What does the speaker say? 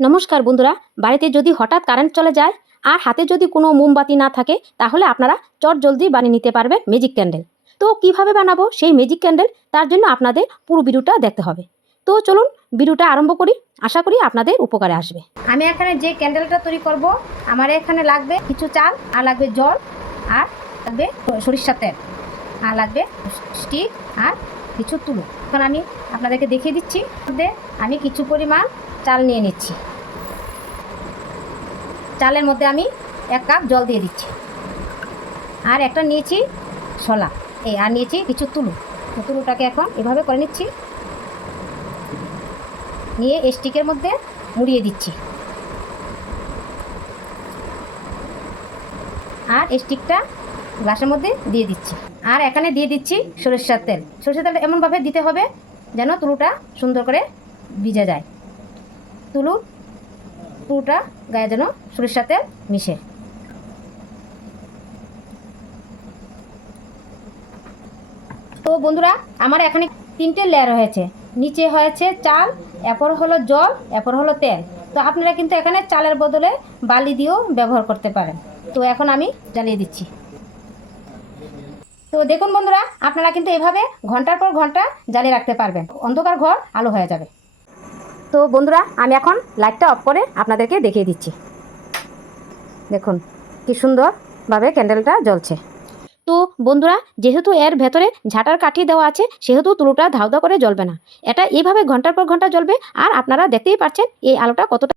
নমস্কার বন্ধুরা, বাড়িতে যদি হঠাৎ কারেন্ট চলে যায় আর হাতে যদি কোনো মোমবাতি না থাকে, তাহলে আপনারা চট জলদি বানিয়ে নিতে পারবেন ম্যাজিক ক্যান্ডেল তো কীভাবে বানাবো সেই ম্যাজিক ক্যান্ডেল তার জন্য আপনাদের পুরো ভিডিওটা দেখতে হবে। তো চলুন ভিডিওটা আরম্ভ করি, আশা করি আপনাদের উপকারে আসবে। আমি এখানে যে ক্যান্ডেলটা তৈরি করব, আমার এখানে লাগবে কিছু চাল, আর লাগবে জল, আর লাগবে সরিষার তেল, আর লাগবে স্টিক আর কিছু তুলো। এখন আমি আপনাদেরকে দেখিয়ে দিচ্ছি আমি কিছু পরিমাণ চাল নিয়ে নিচ্ছি। চালের মধ্যে আমি এক কাপ জল দিয়ে দিচ্ছি। আর একটা নিয়েছি শলা এই, আর নিয়েছি কিছু তুলু। তুলোটাকে এখন এভাবে করে নিচ্ছি। নিয়ে স্টিকের মধ্যে মুড়িয়ে দিচ্ছি। আর স্টিকটা গ্লাসের মধ্যে দিয়ে দিচ্ছি। আর এখানে দিয়ে দিচ্ছি সরিষার তেল। সরিষার তেলটা এমনভাবে দিতে হবে যেন তুলুটা সুন্দর করে ভিজে যায়। তুলু তুলুটা গায়ে যেন সুরের সাথে মিশে। তো বন্ধুরা, আমার এখানে তিনটে লেয়ার হয়েছে। নিচে হয়েছে চাল, এরপর হলো জল, এরপর হলো তেল। তো আপনারা কিন্তু এখানে চালের বদলে বালি দিয়েও ব্যবহার করতে পারেন। তো এখন আমি জ্বালিয়ে দিচ্ছি। তো দেখুন বন্ধুরা, আপনারা কিন্তু এভাবে ঘণ্টার পর ঘণ্টা জ্বালিয়ে রাখতে পারবেন। অন্ধকার ঘর আলো হয়ে যাবে। তো বন্ধুরা, আমি এখন লাইটটা অফ করে আপনাদেরকে দেখিয়ে দিচ্ছি। দেখুন, কি সুন্দরভাবে ক্যান্ডেলটা জ্বলছে। তো বন্ধুরা, যেহেতু এর ভেতরে ঝাঁটার কাঠি দেওয়া আছে, সেহেতু তুলোটা ধাউ ধাউ করে জ্বলবে না। এটা এইভাবে ঘণ্টার পর ঘণ্টা জ্বলবে, আর আপনারা দেখতেই পাচ্ছেন এই আলোটা কতটা